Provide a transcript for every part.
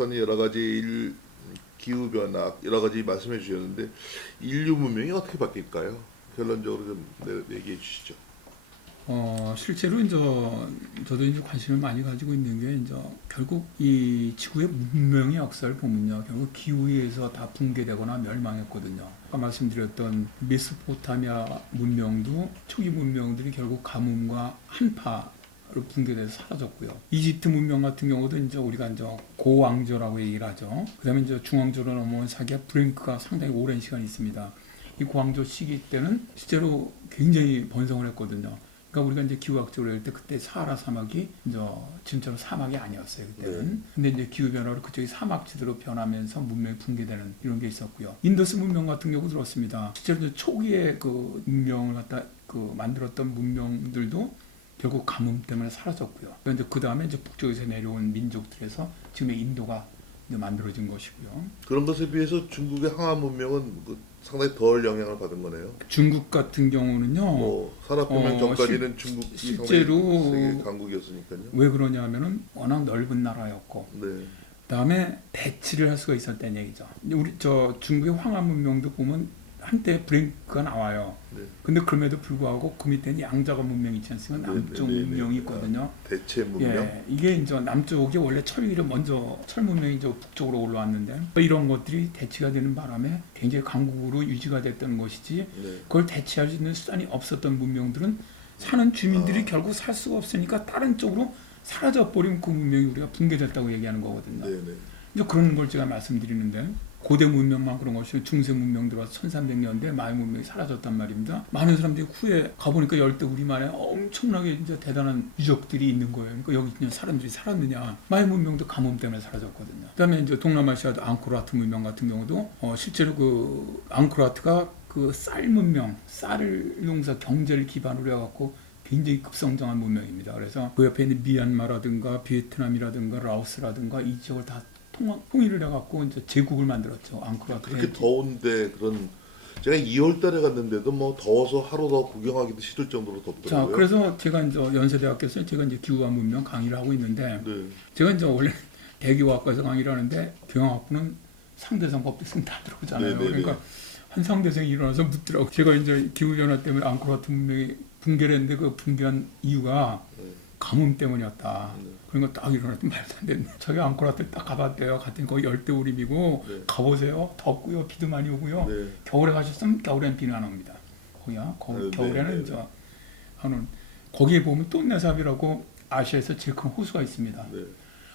박사님 여러 가지 기후 변화 여러 가지 말씀해 주셨는데 인류 문명이 어떻게 바뀔까요? 결론적으로 좀 얘기해 주시죠. 실제로 이제 저도 이제 관심을 많이 가지고 있는 게 이제 결국 이 지구의 문명의 역사를 보면요, 결국 기후에 의해서 다 붕괴되거나 멸망했거든요. 아까 말씀드렸던 메소포타미아 문명도 초기 문명들이 결국 가뭄과 한파로 붕괴돼서 사라졌고요. 이집트 문명 같은 경우도 이제 우리가 이제 고왕조라고 얘기를 하죠. 그다음에 이제 중왕조로 넘어온 사기가 브랭크가 상당히 오랜 시간이 있습니다. 이 고왕조 시기 때는 실제로 굉장히 번성을 했거든요. 그러니까 우리가 이제 기후학적으로 할 때 그때 사하라 사막이 이제 지금처럼 사막이 아니었어요 그때는. 네. 근데 이제 기후 변화로 그쪽이 사막지대로 변하면서 문명이 붕괴되는 이런 게 있었고요. 인더스 문명 같은 경우 들었습니다. 실제로 이제 초기에 그 문명을 갖다 그 만들었던 문명들도 결국 가뭄 때문에 사라졌고요. 그런데 그 다음에 이제 북쪽에서 내려온 민족들에서 지금의 인도가 이제 만들어진 것이고요. 그런 것에 비해서 중국의 항암 문명은 상당히 덜 영향을 받은 거네요. 중국 같은 경우는요. 뭐 산업혁명 전까지는 중국이 실제로 상당히 세계 강국이었으니까요. 왜 그러냐면은 워낙 넓은 나라였고, 네. 그다음에 대치를 할 수가 있었다는 얘기죠. 우리 저 중국의 황하 문명도 보면 한때 브랭크가 나와요. 네. 근데 그럼에도 불구하고 그 밑에는 양자가 문명이 있지 않습니까? 네, 남쪽 네, 네, 문명이 네. 있거든요. 대체 문명. 예, 이게 이제 남쪽이 원래 철 위로 먼저 철 문명이 이제 북쪽으로 올라왔는데 이런 것들이 대치가 되는 바람에 굉장히 강국으로 유지가 됐던 것이지, 네. 그걸 대체할 수 있는 수단이 없었던 문명들은 사는 주민들이 결국 살 수가 없으니까 다른 쪽으로 사라져 버린 그 문명이 우리가 붕괴됐다고 얘기하는 거거든요. 네, 네. 이제 그런 걸 제가 말씀드리는데, 고대 문명만 그런 것이 중세 문명 들어와서 1300년대 마야 문명이 사라졌단 말입니다. 많은 사람들이 후에 가보니까 열대우리만에 엄청나게 이제 대단한 유적들이 있는 거예요. 그러니까 여기 그냥 사람들이 살았느냐. 마야 문명도 가뭄 때문에 사라졌거든요. 그다음에 이제 동남아시아도 앙코르와트 문명 같은 경우도 실제로 그 앙코르와트가 그 쌀 문명, 쌀을 농사 경제를 기반으로 해갖고 굉장히 급성장한 문명입니다. 그래서 그 옆에 있는 미얀마라든가 베트남이라든가 라오스라든가 이 지역을 다 통일을 해갖고 이제 제국을 만들었죠. 앙코르와트. 그렇게 더운데 그런 제가 2월달에 갔는데도 뭐 더워서 하루 더 구경하기도 싫을 정도로 자, 덥더라고요. 그래서 제가 이제 연세대학교에서 제가 이제 기후와 문명 강의를 하고 있는데, 네. 제가 이제 원래 대기화학과에서 강의를 하는데 경영학부는 상대성 법칙은 다 들어오잖아요. 네, 네, 네. 그러니까 한 상대성이 일어나서 묻더라고. 제가 이제 기후 변화 때문에 앙코르와트 문명이 붕괴를 했는데 그 붕괴한 이유가 네. 가뭄 때문이었다. 네. 그런 거 딱 일어났더니 말도 안 됐네. 저기 앙코르와트 딱 가봤대요. 갔더니 거기 열대우림이고, 네. 가보세요. 덥고요. 비도 많이 오고요. 네. 겨울에 가셨으면 겨울엔 비는 안 옵니다. 거기야. 네, 겨울에는 네, 이제 하는, 거기에 보면 똠네삽이라고 아시아에서 제일 큰 호수가 있습니다. 네.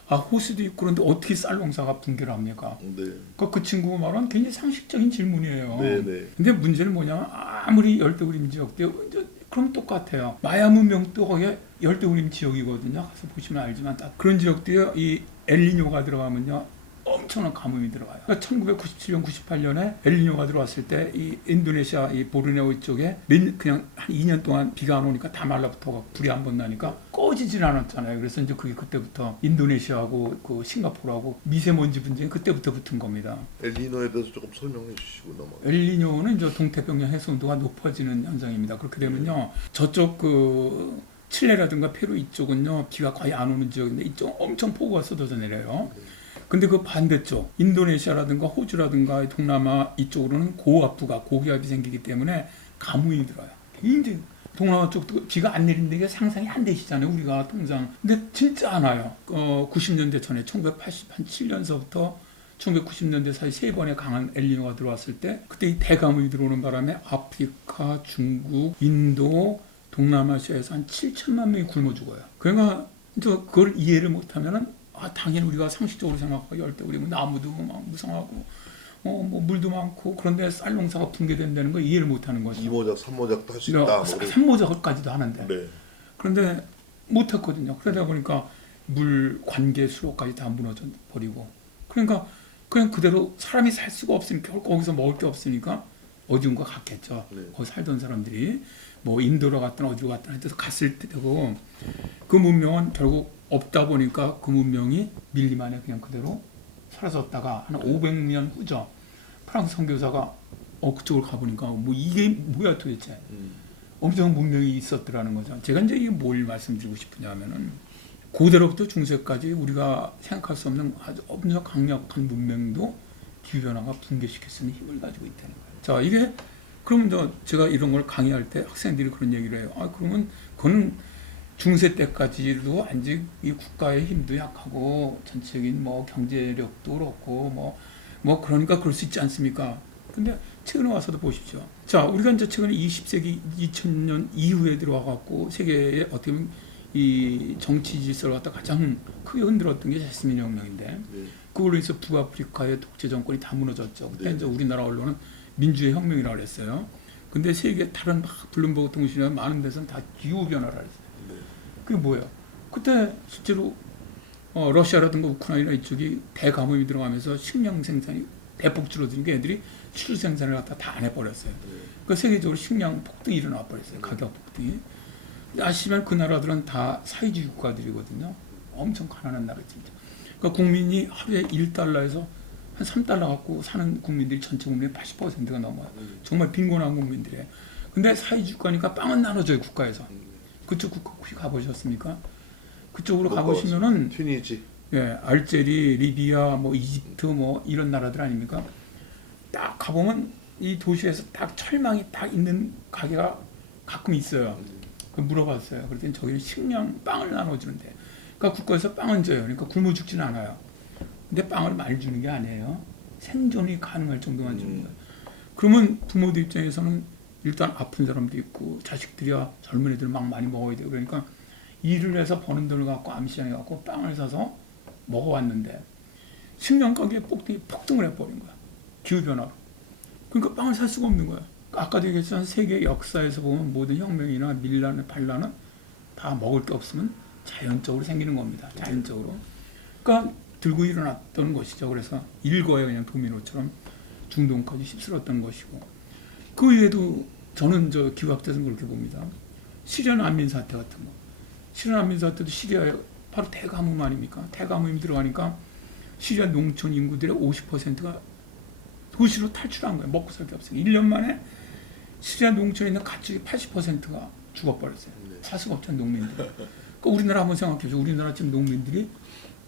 아, 호수도 있고 그런데 어떻게 쌀농사가 붕괴를 합니까? 네. 그러니까 그 친구 말은 굉장히 상식적인 질문이에요. 네, 네. 근데 문제는 뭐냐면 아무리 열대우림 지역도 그럼 똑같아요. 마야 문명도 거기에 열대우림 지역이거든요. 가서 보시면 알지만 딱 그런 지역도요. 이 엘니뇨가 들어가면요, 엄청난 가뭄이 들어가요. 그러니까 1997년, 98년에 엘니뇨가 들어왔을 때 이 인도네시아 이 보르네오 이쪽에 그냥 한 2년 동안 비가 안 오니까 다 말라붙어가 불이 한 번 나니까 꺼지질 않았잖아요. 그래서 이제 그게 그때부터 인도네시아하고 그 싱가포르하고 미세먼지 분쟁이 그때부터 붙은 겁니다. 엘니노에 대해서 조금 설명해 주시고 넘어가요. 엘니뇨는 이제 동태평양 해수 온도가 높아지는 현상입니다. 그렇게 되면요, 저쪽 그 칠레라든가 페루 이쪽은요 비가 거의 안 오는 지역인데 이쪽 엄청 폭우가 쏟아져 내려요. 근데 그 반대쪽 인도네시아라든가 호주라든가 동남아 이쪽으로는 고압부가 고기압이 생기기 때문에 가뭄이 들어요. 굉장히 동남아 쪽도 비가 안 내리는데 이게 상상이 안 되시잖아요. 우리가 통상. 근데 진짜 안 와요. 90년대 전에 1987년서부터 1990년대 사이 세 번의 강한 엘니뇨가 들어왔을 때, 그때 이 대가뭄이 들어오는 바람에 아프리카, 중국, 인도, 동남아시아에서 한 7천만 명이 굶어 죽어요. 그러니까 그걸 이해를 못하면은 당연히 우리가 상식적으로 생각하고 열대우리면 나무도 막 무성하고 뭐 물도 많고 그런데 쌀 농사가 붕괴된다는 걸 이해를 못하는 거죠. 2모작, 3모작도 할 수 있다. 뭐 3모작까지도 하는데. 네. 그런데 못했거든요. 그러다 보니까 물 관계 수로까지 다 무너져 버리고, 그러니까 그냥 그대로 사람이 살 수가 없으니까 거기서 먹을 게 없으니까 어디론가 갔겠죠. 네. 거기 살던 사람들이 뭐 인도로 갔든 어디로 갔든 하여튼 갔을 때고, 그 문명은 결국 없다 보니까 그 문명이 밀림 안에 그냥 그대로 사라졌다가 한 500년 후죠. 프랑스 선교사가 그쪽으로 가보니까 뭐 이게 뭐야 도대체. 엄청 문명이 있었더라는 거죠. 제가 이제 이게 뭘 말씀드리고 싶으냐면은 고대로부터 중세까지 우리가 생각할 수 없는 아주 엄청 강력한 문명도 기후변화가 붕괴시킬 수 있는 힘을 가지고 있다는 거예요. 자, 이게 그러면 제가 이런 걸 강의할 때 학생들이 그런 얘기를 해요. 아, 그러면 그건 중세 때까지도 아직 이 국가의 힘도 약하고 전체적인 뭐 경제력도 그렇고 뭐 그러니까 그럴 수 있지 않습니까? 근데 최근에 와서도 보십시오. 자, 우리가 이제 최근에 20세기 2000년 이후에 들어와 갖고 세계에 어떻게 보면 이 정치 질서를 갖다 가장 크게 흔들었던 게 제스민 혁명인데 네. 그걸로 해서 북아프리카의 독재 정권이 다 무너졌죠. 그때 네. 이제 우리나라 언론은 민주의 혁명이라고 그랬어요. 근데 세계 다른 막 블룸버그 통신이나 많은 데서는 다 기후 변화라 했어요. 네. 그게 뭐예요? 그때 실제로 러시아라든가 우크라이나 이쪽이 대가뭄이 들어가면서 식량 생산이 대폭 줄어드니까 애들이 수출 생산을 갖다 다 안 해버렸어요. 그러니까 세계적으로 식량 폭등이 일어나 버렸어요. 가격 폭등이. 아시면 그 나라들은 다 사회주의 국가들이거든요. 엄청 가난한 나라 진짜. 그러니까 국민이 하루에 1달러에서 한 3달러 갖고 사는 국민들이 전체 국민의 80%가 넘어요. 정말 빈곤한 국민들이에요. 근데 사회주의 국가니까 빵은 나눠줘요, 국가에서. 그쪽 국가 혹시 가보셨습니까? 그쪽으로 가보시면은 튀니지. 예, 알제리, 리비아, 뭐 이집트 뭐 이런 나라들 아닙니까? 딱 가보면 이 도시에서 딱 철망이 딱 있는 가게가 가끔 있어요. 그 물어봤어요. 그랬더니 저기는 식량 빵을 나눠주는데, 그러니까 국가에서 빵은 줘요. 그러니까 굶어 죽지는 않아요. 근데 빵을 많이 주는 게 아니에요. 생존이 가능할 정도만 주는 거예요. 그러면 부모들 입장에서는 일단 아픈 사람도 있고 자식들이야 젊은 애들 막 많이 먹어야 돼요. 그러니까 일을 해서 버는 돈을 갖고 암시장에 갖고 빵을 사서 먹어왔는데 식량 가격이 폭등을 해버린 거야. 기후변화로. 그러니까 빵을 살 수가 없는 거야. 아까도 얘기했지만 세계 역사에서 보면 모든 혁명이나 밀란을 반란은 다 먹을 게 없으면 자연적으로 생기는 겁니다. 자연적으로. 그러니까 들고 일어났던 것이죠. 그래서 일거에 그냥 도미노처럼 중동까지 휩쓸었던 것이고. 그 외에도 저는 저 기후학자에서는 그렇게 봅니다. 시리아 난민 사태 같은 거. 시리아 난민 사태도 시리아에 바로 대가뭄 아닙니까? 대가뭄이 들어가니까 시리아 농촌 인구들의 50%가 도시로 탈출한 거예요. 먹고 살 게 없으니까. 1년 만에 시리아 농촌에 있는 가축이 80%가 죽어버렸어요. 살 수가 없잖아요, 농민들이. 그러니까 우리나라 한번 생각해보세요. 우리나라 지금 농민들이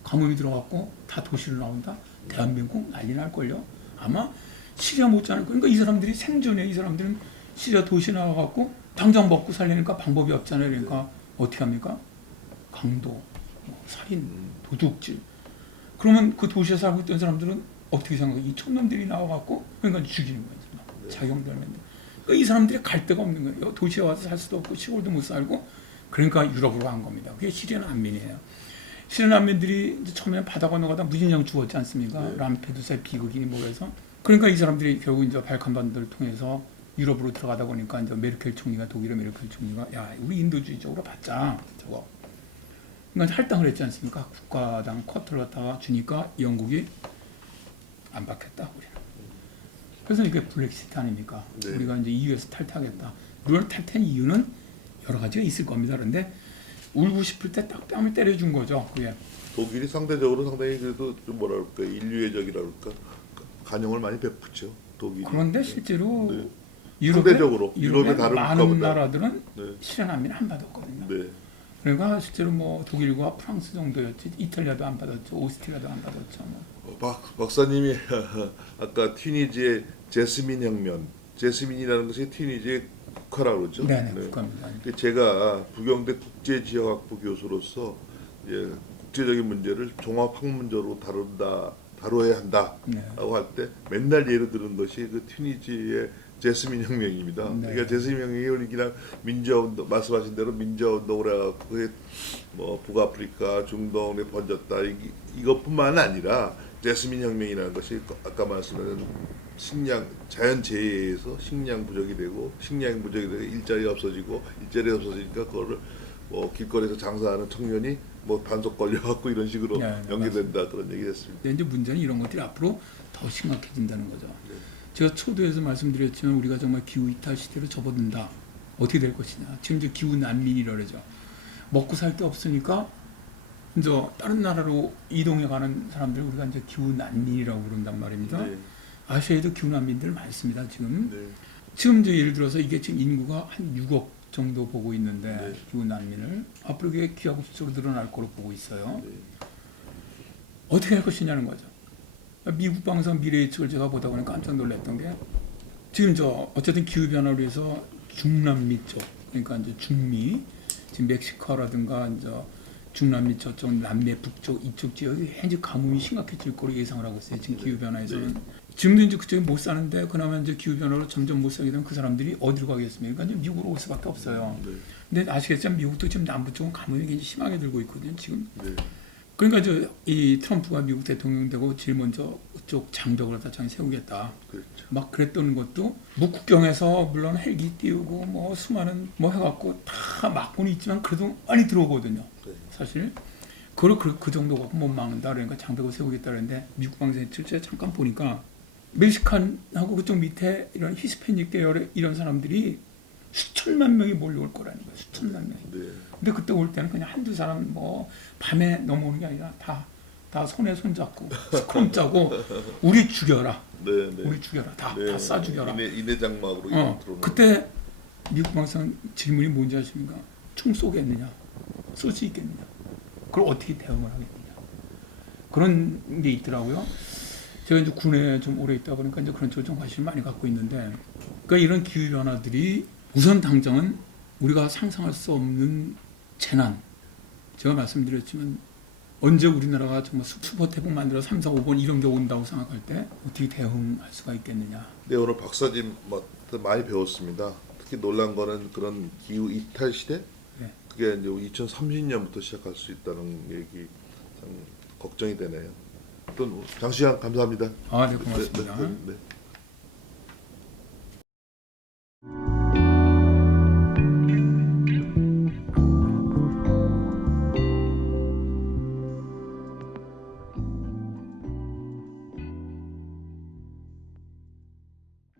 가뭄이 들어갔고 다 도시로 나온다? 대한민국 난리 날걸요? 아마 시리아 못지않을 거예요. 그러니까 이 사람들이 생존해. 이 사람들은 시리아 도시에 나와갖고 당장 먹고 살려니까 방법이 없잖아요. 그러니까 어떻게 합니까? 강도, 뭐 살인, 도둑질. 그러면 그 도시에 살고 있던 사람들은 어떻게 생각해요? 이 촌놈들이 나와갖고 그러니까 죽이는 거예요. 자경들면. 그러니까 이 사람들이 갈 데가 없는 거예요. 도시에 와서 살 수도 없고 시골도 못 살고 그러니까 유럽으로 간 겁니다. 그게 시리아 난민이에요. 시리아 난민들이 처음에 바다 건너가다 무진장 죽었지 않습니까? 네. 람페두사의 비극이니 뭐래서. 그러니까 이 사람들이 결국 이제 발칸반도를 통해서 유럽으로 들어가다 보니까 이제 메르켈 총리가 독일의 메르켈 총리가 야 우리 인도주의적으로 받자 저거. 그러니까 할당을 했지 않습니까? 국가당 쿼터를 갖다가 주니까 영국이 안 받겠다 우리는. 그래서 이게 블랙시트 아닙니까? 네. 우리가 이제 EU에서 탈퇴하겠다. 물론 탈퇴한 이유는 여러 가지가 있을 겁니다. 그런데 울고 싶을 때 딱 뺨을 때려준 거죠. 그게. 독일이 상대적으로 상당히 그래도 좀 뭐라 그럴까 인류애적이라 그럴까 간용을 많이 베푸죠. 독일이. 그런데 실제로 네. 유럽의 다른 많은 국가보다. 나라들은 네. 시리아 난민 안 받았거든요. 네. 그러니까 실제로 뭐 독일과 프랑스 정도였지 이탈리아도 안 받았죠. 오스트리아도 안 받았죠. 뭐. 박사님이 아까 튀니지의 제스민 혁명, 제스민이라는 것이 튀니지의 국화라고 그러죠. 네네, 국화입니다. 제가 부경대 국제지역학부 교수로서 국제적인 문제를 종합학문적으로 다뤄야 한다라고 네. 할 때 맨날 예로 드는 것이 그 튀니지의 제스민 혁명입니다. 네. 그러니까 제스민 혁명이 그냥 민주화운동 말씀하신 대로 민주화운동을 해갖고 그게 뭐 북아프리카, 중동에 번졌다 이것뿐만 아니라 제스민 혁명이라는 것이 아까 말씀하신 식량 자연재해에서 식량 부족이 되고 일자리가 없어지고 일자리가 없어지니까 그거를 뭐 길거리에서 장사하는 청년이 뭐 단속 걸려갖고 이런 식으로 네, 연계된다 맞습니다. 그런 얘기했습니다. 근데 이제 문제는 이런 것들이 앞으로 더 심각해진다는 거죠. 네. 제가 초도에서 말씀드렸지만 우리가 정말 기후 이탈 시대로 접어든다. 어떻게 될 것이냐. 지금 이제 기후 난민이라고 그러죠. 먹고 살 게 없으니까 이제 다른 나라로 이동해 가는 사람들 우리가 이제 기후 난민이라고 그런단 말입니다. 네. 아시아에도 기후 난민들 많습니다. 지금. 네. 지금 이제 예를 들어서 이게 지금 인구가 한 6억 정도 보고 있는데 네. 기후 난민을 앞으로 그게 기하급수적으로 늘어날 거로 보고 있어요. 네. 어떻게 할 것이냐는 거죠. 미국 방송 미래 예측을 제가 보다 보니까 깜짝 놀랐던 게 지금 어쨌든 기후 변화로 해서 중남미 쪽 그러니까 이제 중미 지금 멕시코라든가 이제 중남미 저쪽 남미 북쪽 이쪽 지역이 현재 가뭄이 심각해질 거로 예상을 하고 있어요. 지금 기후 변화에서는 지금도 이제 그쪽에 못 사는데 그나마 이제 기후 변화로 점점 못 살게 되면 그 사람들이 어디로 가겠습니까? 이제 미국으로 올 수밖에 없어요. 네. 근데 아시겠지만 미국도 지금 남부 쪽은 가뭄이 굉장히 심하게 들고 있거든요. 지금 네. 그러니까 이 트럼프가 미국 대통령 되고 제일 먼저 그쪽 장벽을 다 장에 세우겠다. 그렇죠. 막 그랬던 것도 북극경에서 물론 헬기 띄우고 뭐 수많은 뭐 해갖고 다 막고는 있지만 그래도 많이 들어오거든요. 네. 사실 그 정도 갖고 못 막는다 그러니까 장벽을 세우겠다 그랬는데 미국 방송에 실제 잠깐 보니까 멕시칸하고 그쪽 밑에 이런 히스패닉 계열의 이런 사람들이 수천만 명이 몰려올 거라는 거예요. 수천만 명이. 네. 근데 그때 올 때는 그냥 한두 사람 뭐 밤에 넘어오는 게 아니라 다 손에 손 잡고 스크럼 짜고 우리 죽여라. 네. 네. 우리 죽여라. 다 네. 쏴 죽여라. 인해 장막으로 들어오는. 그때 미국 방송 질문이 뭔지 아십니까? 총 쏘겠느냐? 쏠 수 있겠느냐? 그걸 어떻게 대응을 하겠느냐? 그런 게 있더라고요. 제가 이제 군에 좀 오래 있다 보니까 이제 그런 쪽을 좀 관심을 많이 갖고 있는데, 그러니까 이런 기후 변화들이 우선 당장은 우리가 상상할 수 없는 재난. 제가 말씀드렸지만 언제 우리나라가 정말 슈퍼 태풍 만들어 3, 4, 5번 이런 게 온다고 생각할 때 어떻게 대응할 수가 있겠느냐. 네, 오늘 박사님 많이 배웠습니다. 특히 놀란 거는 그런 기후 이탈 시대. 네. 그게 이제 2030년부터 시작할 수 있다는 얘기 참 걱정이 되네요. 또 장시간 감사합니다. 네, 고맙습니다. 네.